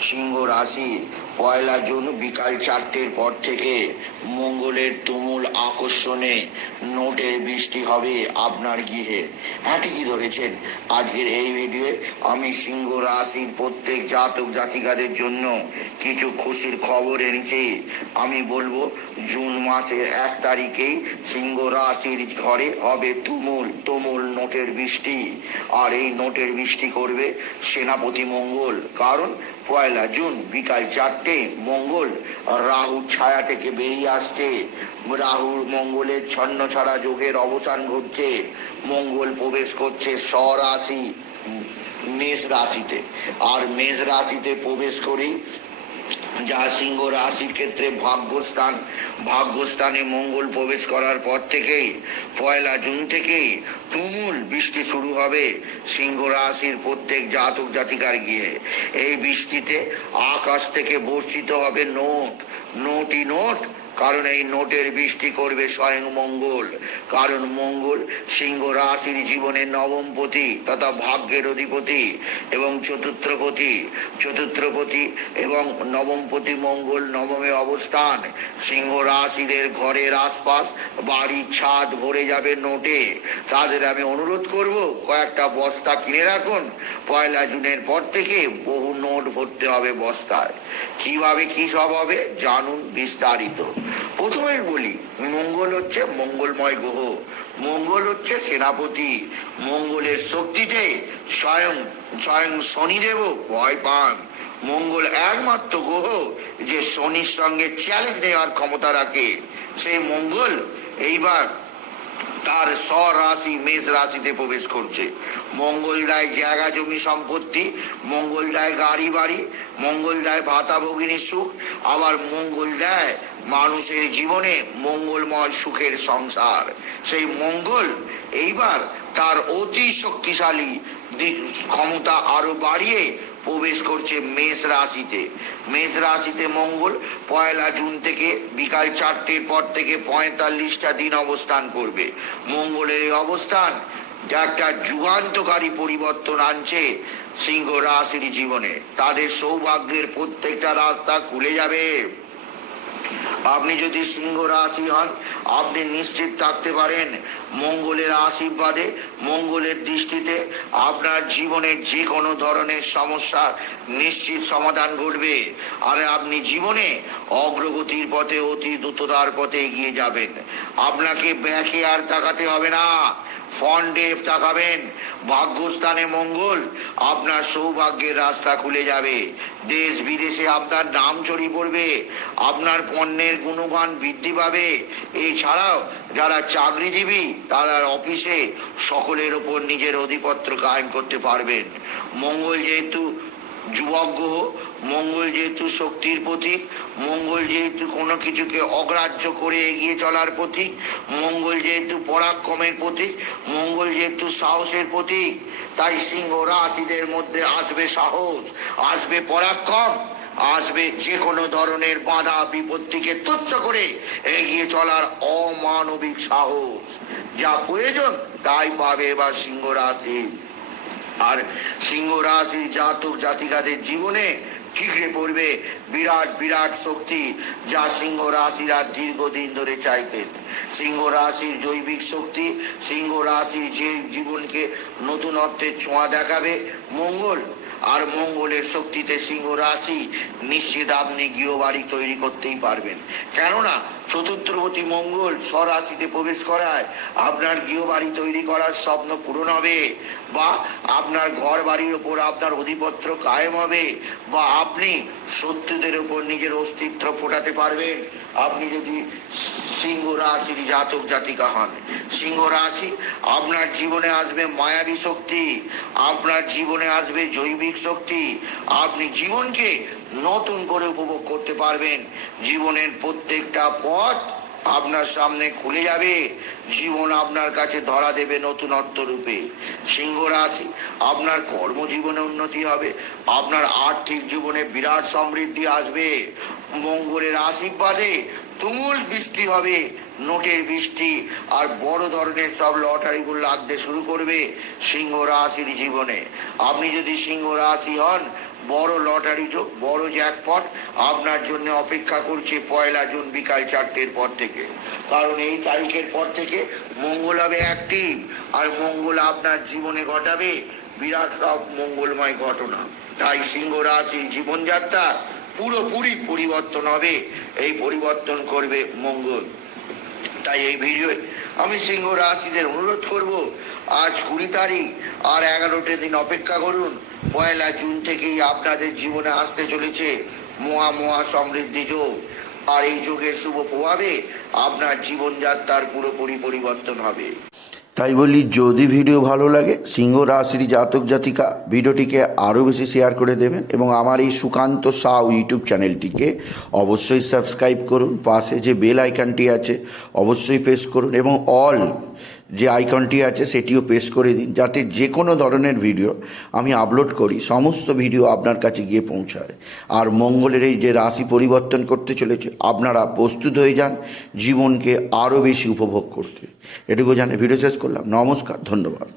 সিংহ রাশি, পয়লা জুন বিকাল চারটের পর থেকে মঙ্গলের তুমুল আকর্ষণে নোটের বৃষ্টি হবে আপনার গৃহে। হ্যাঁ ঠিকই ধরেছেন? আজকের এই ভিডিওয়ে আমি সিংহ রাশির প্রত্যেক জাতক জাতিকাদের জন্য কিছু খুশির খবর এনেছি। আমি বলব, জুন মাসের এক তারিখেই সিংহ রাশির ঘরে হবে তুমুল তুমুল নোটের বৃষ্টি। আর এই নোটের বৃষ্টি করবে সেনাপতি মঙ্গল। কারণ পয়লা জুন বিকাল চারটে, মঙ্গল রাহুর ছায়া থেকে বেরিয়ে আসছে। রাহুর মঙ্গলের ছন্ন ছাড়া যোগের অবসান ঘটছে। মঙ্গল প্রবেশ করছে স্বরাশি মেষ রাশিতে। আর মেষ রাশিতে প্রবেশ করেই যা সিংহ রাশির ক্ষেত্রে ভাগ্যস্থান, ভাগ্যস্থানে মঙ্গল প্রবেশ করার পর থেকেই, পয়লা জুন থেকেই তুমুল বৃষ্টি শুরু হবে সিংহ রাশির প্রত্যেক জাতক জাতিকার গিয়ে এই বৃষ্টিতে আকাশ থেকে বর্ষিত হবে নোট, নোটই নোট কারণ এই নোটের বৃষ্টি করবে স্বয়ং মঙ্গল। কারণ মঙ্গল সিংহ রাশির জীবনের নবমপতি তথা ভাগ্যের অধিপতি এবং চতুর্থপতি চতুর্থপতি এবং নবমপতি মঙ্গল নবমে অবস্থান। সিংহ রাশিদের ঘরের আশপাশ, বাড়ির ছাদ ভরে যাবে নোটে। তাদের আমি অনুরোধ করব, কয়েকটা বস্তা কিনে রাখুন। পয়লা জুনের পর থেকে বহু নোট ভরতে হবে বস্তায়। কীভাবে কি সব হবে, জানুন বিস্তারিত। প্রথমে বলি, মঙ্গল হচ্ছে মঙ্গলময় গ্রহ, মঙ্গল হচ্ছে সেনাপতি, মঙ্গলের শক্তিতে স্বয়ং স্বয়ং শনিদেব ভয় পান। মঙ্গল একমাত্র গ্রহ যে শনির সঙ্গে চ্যালেঞ্জ নেওয়ার ক্ষমতা রাখে। সেই মঙ্গল এইবার তার স্বরাশি, মেষ রাশিতে প্রবেশ করছে। মঙ্গল দেয় জায়গা, জমি, সম্পত্তি, মঙ্গল দেয় গাড়ি, বাড়ি, মঙ্গল দেয় ভাতা, ভগিনী, সুখ, আবার মঙ্গল দেয় মানুষের জীবনে মঙ্গলময় সুখের সংসার। সেই মঙ্গল এইবার তার অতি শক্তিশালী ক্ষমতা আরও বাড়িয়ে প্রবেশ করছে মেষ রাশিতে। মেষ রাশিতে মঙ্গল পয়লা জুন থেকে বিকাল চারটের পর থেকে পঁয়তাল্লিশটা দিন অবস্থান করবে। মঙ্গলের এই অবস্থান একটা যুগান্তকারী পরিবর্তন আনছে সিংহ রাশির জীবনে। তাদের সৌভাগ্যের প্রত্যেকটা রাস্তা খুলে যাবে। আপনি যদি সিংহ রাশি হন, আপনি নিশ্চিত থাকতে পারেন মঙ্গলের আশীর্বাদে, মঙ্গলের দৃষ্টিতে আপনার জীবনের যে কোনো ধরনের সমস্যার নিশ্চিত সমাধান ঘটবে। আর আপনি জীবনে অগ্রগতির পথে, অতি দ্রুততার পথে এগিয়ে যাবেন। আপনাকে ব্যাকে আর তাকাতে হবে না। ফন্ডে তাকাবেন। ভাগ্যস্থানে মঙ্গল, আপনার সৌভাগ্যের রাস্তা খুলে যাবে। দেশ বিদেশে আপনার নাম ছড়িয়ে পড়বে, আপনার পণ্যের গুণমান বৃদ্ধি পাবে। এছাড়াও যারা চাকরিজীবী, তারা অফিসে সকলের ওপর নিজের অধিপত্র কায়েম করতে পারবেন। মঙ্গল যেহেতু যুবক গ্রহ, মঙ্গল যেহেতু শক্তির প্রতীক, মঙ্গল যেহেতু কোনো কিছুকে অগ্রাহ্য করে এগিয়ে চলার প্রতীক, মঙ্গল যেহেতু পরাক্রমের প্রতীক, মঙ্গল যেহেতু সাহসের প্রতীক, তাই সিংহ রাশিদের মধ্যে আসবে সাহস, আসবে পরাক্রম, আসবে যে কোনো ধরনের বাধা বিপত্তিকে তুচ্ছ করে এগিয়ে চলার অমানবিক সাহস। যা প্রয়োজন, তাই পাবে এবার সিংহ রাশি। আর সিংহ রাশি জাতক জাতিকাদের জীবনে ঠিকরে পড়বে বিরাট বিরাট শক্তি যা সিংহ রাশিরা দীর্ঘদিন ধরে চাইতেন। সিংহ রাশির জৈবিক শক্তি, সিংহ রাশির যে জীবনকে নতুনত্বের ছোঁয়া দেখাবে, মঙ্গল। আর মঙ্গলের শক্তিতে সিংহ রাশি নিশ্চিত আপনি গৃহবাড়ি তৈরি করতেই পারবেন। কেননা চতুর্থপতি মঙ্গল স্বরাশিতে প্রবেশ করায় আপনার গৃহবাড়ি তৈরি করার স্বপ্ন পূরণ হবে বা আপনার ঘর বাড়ির ওপর আপনার অধিপত্র কায়েম হবে বা আপনি শত্রুদের ওপর নিজের অস্তিত্ব ফোটাতে পারবেন। আপনি যদি সিংহ রাশির জাতক জাতিকা হন, সিংহ রাশি আপনার জীবনে আসবে মায়াবী শক্তি, আপনার জীবনে আসবে জৈবিক শক্তি, আপনি জীবনকে নতুন করে উপভোগ করতে পারবেন। জীবনের প্রত্যেকটা পথ আপনার সামনে খুলে যাবে। জীবন আপনার কাছে ধরা দেবে নতুনত্ব রূপে সিংহ রাশি, আপনার কর্মজীবনে উন্নতি হবে। আপনার আর্থিক জীবনে বিরাট সমৃদ্ধি আসবে। মঙ্গলের আশীর্বাদে তুমুল বৃষ্টি হবে, নোটের বৃষ্টি, আর বড় ধরনের সব লটারিগুলো লাগতে শুরু করবে সিংহ রাশির জীবনে। আপনি যদি সিংহ রাশি হন, বড় লটারি বড় জ্যাকপট আপনার জন্য অপেক্ষা করছে পয়লা জুন বিকাল চারটের পর থেকে। কারণ এই তারিখের পর থেকে মঙ্গল হবে অ্যাক্টিভ আর মঙ্গল আপনার জীবনে ঘটাবে বিরাট সব মঙ্গলময় ঘটনা। তাই সিংহ রাশির জীবনযাত্রা পুরোপুরি পরিবর্তন হবে। এই পরিবর্তন করবে মঙ্গল। তাই এই ভিডিও আমি সিংহ রাশিদের অনুরোধ করব, আজ কুড়ি তারিখ আর এগারোটা দিন অপেক্ষা করুন। পয়লা জুন থেকেই আপনাদের জীবনে আসতে চলেছে মহা মহা সমৃদ্ধি যোগ। আর এই যোগের শুভ প্রভাবে আপনার জীবনযাত্রার পুরোপুরি পরিবর্তন হবে। তাই বলি, যদি ভিডিও ভালো লাগে, সিংহ রাশির জাতক জাতিকা ভিডিওটিকে আরও বেশি শেয়ার করে দেবেন এবং আমার এই সুকান্ত সাউ ইউটিউব চ্যানেলটিকে অবশ্যই সাবস্ক্রাইব করুন, পাশে যে বেল আইকনটি আছে, অবশ্যই প্রেস করুন এবং অল যে আইকনটি আছে সেটিও পেস্ট করে দিন, যাতে যে কোনো ধরনের ভিডিও আমি আপলোড করি, সমস্ত ভিডিও আপনার কাছে গিয়ে পৌঁছায়। আর মঙ্গলের এই যে রাশি পরিবর্তন করতে চলেছে, আপনারা প্রস্তুত হয়ে যান, জীবনকে আরও বেশি উপভোগ করতে। এটুকু জানে ভিডিও শেষ করলাম। নমস্কার, ধন্যবাদ।